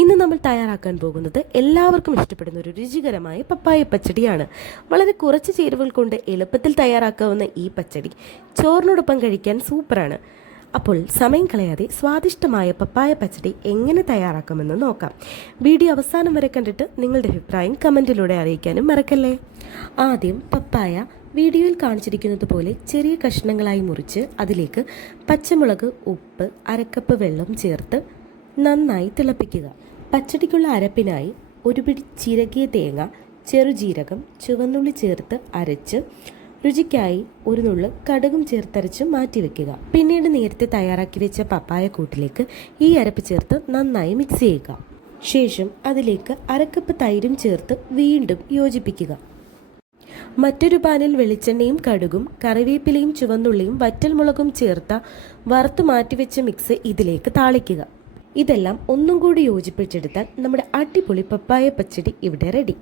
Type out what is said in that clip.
ഇന്ന് നമ്മൾ തയ്യാറാക്കാൻ പോകുന്നത് എല്ലാവർക്കും ഇഷ്ടപ്പെടുന്ന ഒരു രുചികരമായ പപ്പായ പച്ചടിയാണ്. വളരെ കുറച്ച് ചേരുവകൾ കൊണ്ട് എളുപ്പത്തിൽ തയ്യാറാക്കാവുന്ന ഈ പച്ചടി ചോറിനോടൊപ്പം കഴിക്കാൻ സൂപ്പറാണ്. അപ്പോൾ സമയം കളയാതെ സ്വാദിഷ്ടമായ പപ്പായ പച്ചടി എങ്ങനെ തയ്യാറാക്കാമെന്ന് നോക്കാം. വീഡിയോ അവസാനം വരെ കണ്ടിട്ട് നിങ്ങളുടെ അഭിപ്രായം കമൻറ്റിലൂടെ അറിയിക്കാനും മറക്കല്ലേ. ആദ്യം പപ്പായ വീഡിയോയിൽ കാണിച്ചിരിക്കുന്നത് പോലെ ചെറിയ കഷ്ണങ്ങളായി മുറിച്ച് അതിലേക്ക് പച്ചമുളക്, ഉപ്പ്, അരക്കപ്പ് വെള്ളം ചേർത്ത് നന്നായി തിളപ്പിക്കുക. പച്ചടിക്കുള്ള അരപ്പിനായി ഒരു പിടി ചിരകിയ തേങ്ങ, ചെറുജീരകം, ചുവന്നുള്ളി ചേർത്ത് അരച്ച് രുചിക്കായി ഒരു നുള്ള് കടുകും ചേർത്തരച്ച് മാറ്റിവെക്കുക. പിന്നീട് നേരത്തെ തയ്യാറാക്കി വെച്ച പപ്പായ കൂട്ടിലേക്ക് ഈ അരപ്പ് ചേർത്ത് നന്നായി മിക്സ് ചെയ്യുക. ശേഷം അതിലേക്ക് അരക്കപ്പ് തൈരും ചേർത്ത് വീണ്ടും യോജിപ്പിക്കുക. മറ്റൊരു പാനിൽ വെളിച്ചെണ്ണയും കടുകും കറിവേപ്പിലയും ചുവന്നുള്ളിയും വറ്റൽമുളകും ചേർത്ത വറുത്തു മാറ്റിവെച്ച മിക്സ് ഇതിലേക്ക് താളിക്കുക. ഇതെല്ലാം ഒന്നും കൂടി യോജിപ്പിച്ചെടുത്താൽ നമ്മുടെ അടിപൊളി പപ്പായ പച്ചടി ഇവിടെ റെഡി.